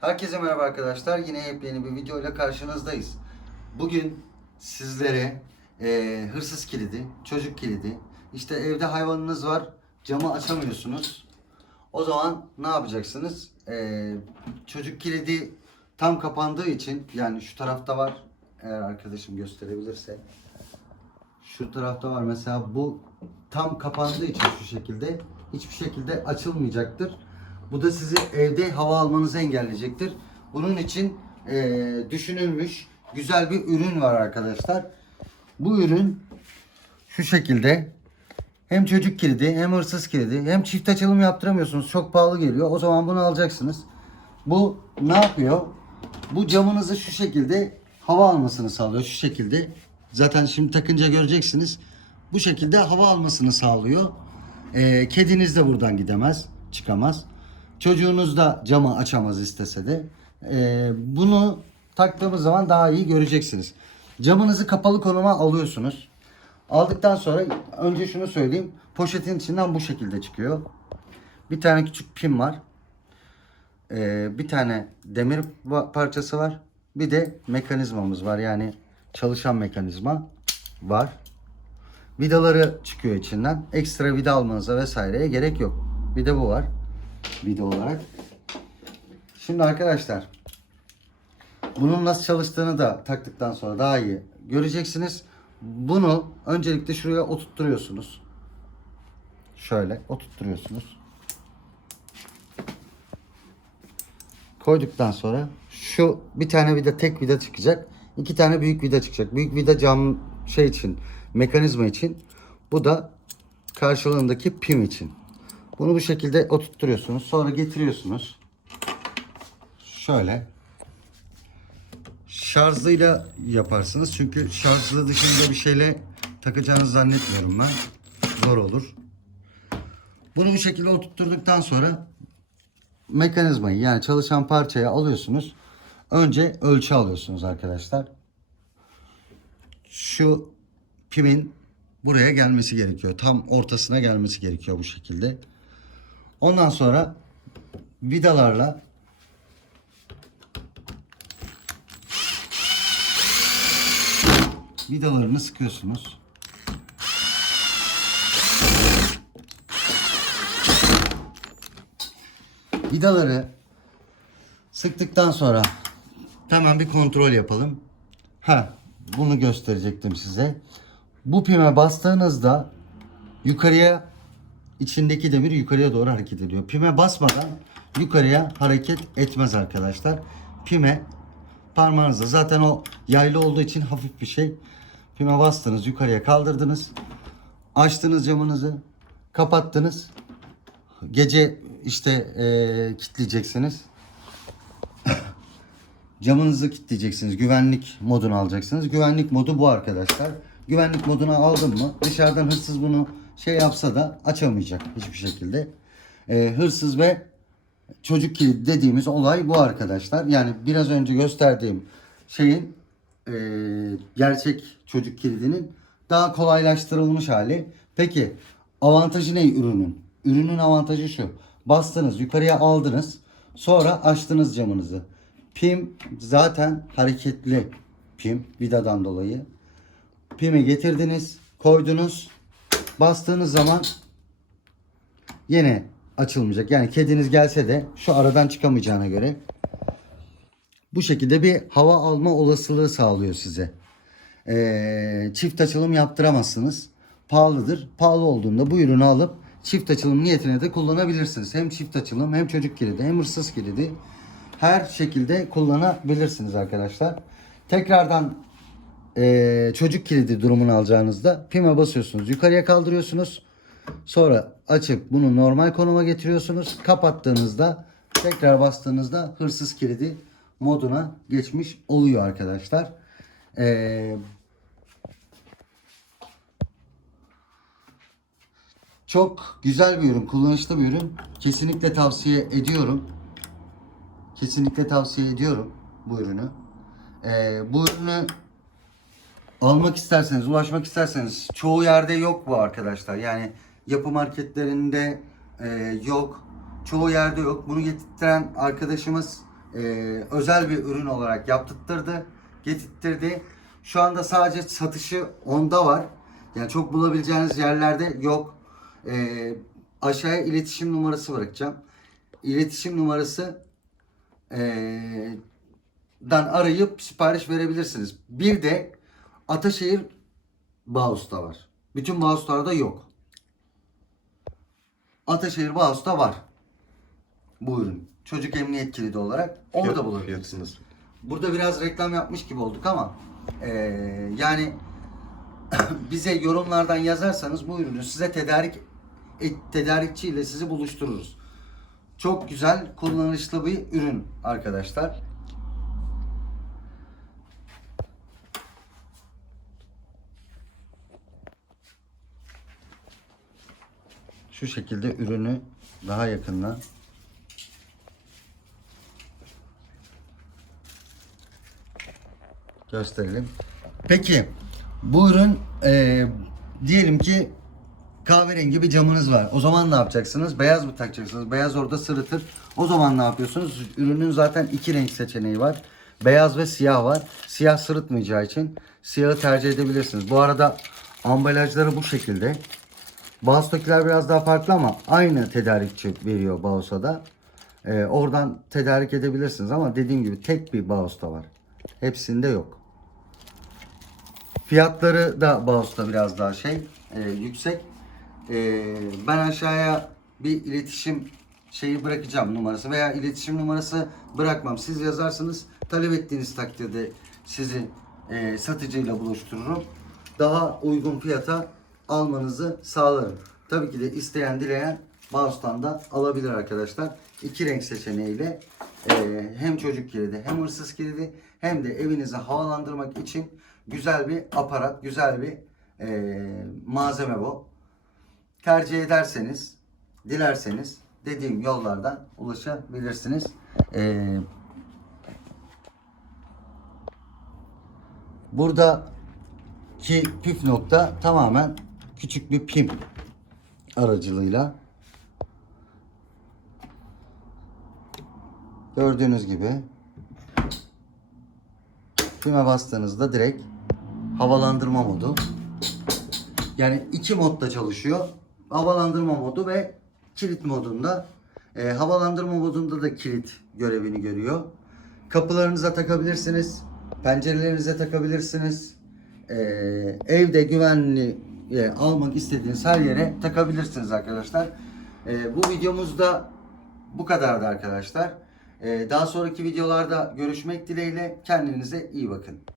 Herkese merhaba arkadaşlar. Yine yepyeni bir video ile karşınızdayız. Bugün sizlere eee, hırsız kilidi, çocuk kilidi, işte evde hayvanınız var, camı açamıyorsunuz. O zaman ne yapacaksınız? Eee, çocuk kilidi tam kapandığı için, yani şu tarafta var, eğer arkadaşım gösterebilirse. Şu tarafta var mesela bu tam kapandığı için şu şekilde hiçbir şekilde açılmayacaktır. Bu da sizi evde hava almanızı engelleyecektir. Bunun için eee, düşünülmüş güzel bir ürün var arkadaşlar. Bu ürün şu şekilde hem çocuk kilidi hem hırsız kilidi hem çift açılım yaptıramıyorsunuz. Çok pahalı geliyor. O zaman bunu alacaksınız. Bu ne yapıyor? Bu camınızı şu şekilde hava almasını sağlıyor. Şu şekilde. Zaten şimdi takınca göreceksiniz. Bu şekilde hava almasını sağlıyor. Ee, kediniz de buradan gidemez, çıkamaz. Çocuğunuz da camı açamaz istese de. Ee, bunu taktığımız zaman daha iyi göreceksiniz. Camınızı kapalı konuma alıyorsunuz. Aldıktan sonra önce şunu söyleyeyim. Poşetin içinden bu şekilde çıkıyor. Bir tane küçük pin var. Ee, bir tane demir parçası var. Bir de mekanizmamız var. Yani çalışan mekanizma var. Vidaları çıkıyor içinden. Ekstra vida almanıza vesaireye gerek yok. Bir de bu var. Vida olarak. Şimdi arkadaşlar bunun nasıl çalıştığını da taktıktan sonra daha iyi göreceksiniz. Bunu öncelikle şuraya oturtturuyorsunuz. Şöyle oturtturuyorsunuz. Koyduktan sonra şu bir tane vida tek vida çıkacak. iki tane büyük vida çıkacak. Büyük vida cam şey için mekanizma için. Bu da karşılığındaki pim için. Bunu bu şekilde oturtturuyorsunuz. Sonra getiriyorsunuz. Şöyle. Şarjlıyla yaparsınız. Çünkü şarjlı dışında bir şeyle takacağınızı zannetmiyorum ben. Zor olur. Bunu bu şekilde oturtturduktan sonra mekanizmayı yani çalışan parçayı alıyorsunuz. Önce ölçü alıyorsunuz arkadaşlar. Şu pimin buraya gelmesi gerekiyor. Tam ortasına gelmesi gerekiyor bu şekilde. Ondan sonra vidalarla vidalarını sıkıyorsunuz. Vidaları sıktıktan sonra hemen bir kontrol yapalım. Ha, bunu gösterecektim size. Bu pime bastığınızda yukarıya içindeki demir yukarıya doğru hareket ediyor. Pime basmadan yukarıya hareket etmez arkadaşlar. Pime parmağınızla zaten o yaylı olduğu için hafif bir şey. Pime bastınız yukarıya kaldırdınız. Açtınız camınızı kapattınız. Gece işte eee kilitleyeceksiniz. Camınızı kilitleyeceksiniz. Güvenlik modunu alacaksınız. Güvenlik modu bu arkadaşlar. Güvenlik modunu aldın mı dışarıdan hırsız bunu şey yapsa da açamayacak hiçbir şekilde. Eee, hırsız ve çocuk kilidi dediğimiz olay bu arkadaşlar. Yani biraz önce gösterdiğim şeyin eee, gerçek çocuk kilidinin daha kolaylaştırılmış hali. Peki avantajı ne ürünün? Ürünün avantajı şu. Bastınız yukarıya aldınız. Sonra açtınız camınızı. Pim zaten hareketli pim vidadan dolayı. Pimi getirdiniz, koydunuz. Bastığınız zaman yine açılmayacak. Yani kediniz gelse de şu aradan çıkamayacağına göre bu şekilde bir hava alma olasılığı sağlıyor size. Ee, çift açılım yaptıramazsınız. Pahalıdır. Pahalı olduğunda bu ürünü alıp çift açılım niyetine de kullanabilirsiniz. Hem çift açılım hem çocuk kilidi hem hırsız kilidi her şekilde kullanabilirsiniz arkadaşlar. Tekrardan ee, çocuk kilidi durumunu alacağınızda pime basıyorsunuz. Yukarıya kaldırıyorsunuz. Sonra açıp bunu normal konuma getiriyorsunuz. Kapattığınızda tekrar bastığınızda hırsız kilidi moduna geçmiş oluyor arkadaşlar. Ee, çok güzel bir ürün, kullanışlı bir ürün. Kesinlikle tavsiye ediyorum. Kesinlikle tavsiye ediyorum bu ürünü. Ee, bu ürünü almak isterseniz, ulaşmak isterseniz çoğu yerde yok bu arkadaşlar. Yani yapı marketlerinde e, yok. Çoğu yerde yok. Bunu getiren arkadaşımız e, özel bir ürün olarak yaptırttırdı, getirttirdi. Şu anda sadece satışı onda var. Yani çok bulabileceğiniz yerlerde yok. E, aşağıya iletişim numarası bırakacağım. İletişim numarası e, dan arayıp sipariş verebilirsiniz. Bir de Ataşehir Bağus'ta var. Bütün Bağus'larda yok. Ataşehir Bağus'ta var. Bu ürün. Çocuk emniyet kilidi olarak orada Fiyat- bulabilirsiniz. Burada biraz reklam yapmış gibi olduk ama eee, yani bize yorumlardan yazarsanız bu ürünü size tedarik et, tedarikçiyle sizi buluştururuz. Çok güzel, kullanışlı bir ürün arkadaşlar. Şu şekilde ürünü daha yakından gösterelim. Peki bu ürün e, diyelim ki kahverengi bir camınız var. O zaman ne yapacaksınız? Beyaz mı takacaksınız? Beyaz orada sırıtır. O zaman ne yapıyorsunuz? Ürünün zaten iki renk seçeneği var. Beyaz ve siyah var. Siyah sırıtmayacağı için siyahı tercih edebilirsiniz. Bu arada ambalajları bu şekilde. Bağus'takiler biraz daha farklı ama aynı tedarikçi veriyor Bağus'a da. Ee, oradan tedarik edebilirsiniz ama dediğim gibi tek bir Bağus'ta var. Hepsinde yok. Fiyatları da Bağus'ta biraz daha şey e, yüksek. E, ben aşağıya bir iletişim şeyi bırakacağım numarası veya iletişim numarası bırakmam. Siz yazarsınız talep ettiğiniz takdirde sizi e, satıcıyla buluştururum. Daha uygun fiyata almanızı sağlarım. Tabii ki de isteyen dileyen Bağus'tan da alabilir arkadaşlar. İki renk seçeneğiyle e, hem çocuk kilidi hem hırsız kilidi hem de evinizi havalandırmak için güzel bir aparat, güzel bir e, malzeme bu. Tercih ederseniz, dilerseniz dediğim yollardan ulaşabilirsiniz. E, buradaki püf nokta tamamen küçük bir pim aracılığıyla gördüğünüz gibi Pime bastığınızda direkt havalandırma modu. Yani iki modda çalışıyor. Havalandırma modu ve kilit modunda. Ee, havalandırma modunda da kilit görevini görüyor. Kapılarınıza takabilirsiniz. Pencerelerinize takabilirsiniz. Ee, evde güvenli e, almak istediğiniz her yere takabilirsiniz arkadaşlar. Ee, bu videomuzda bu kadardı arkadaşlar. Ee, daha sonraki videolarda görüşmek dileğiyle kendinize iyi bakın.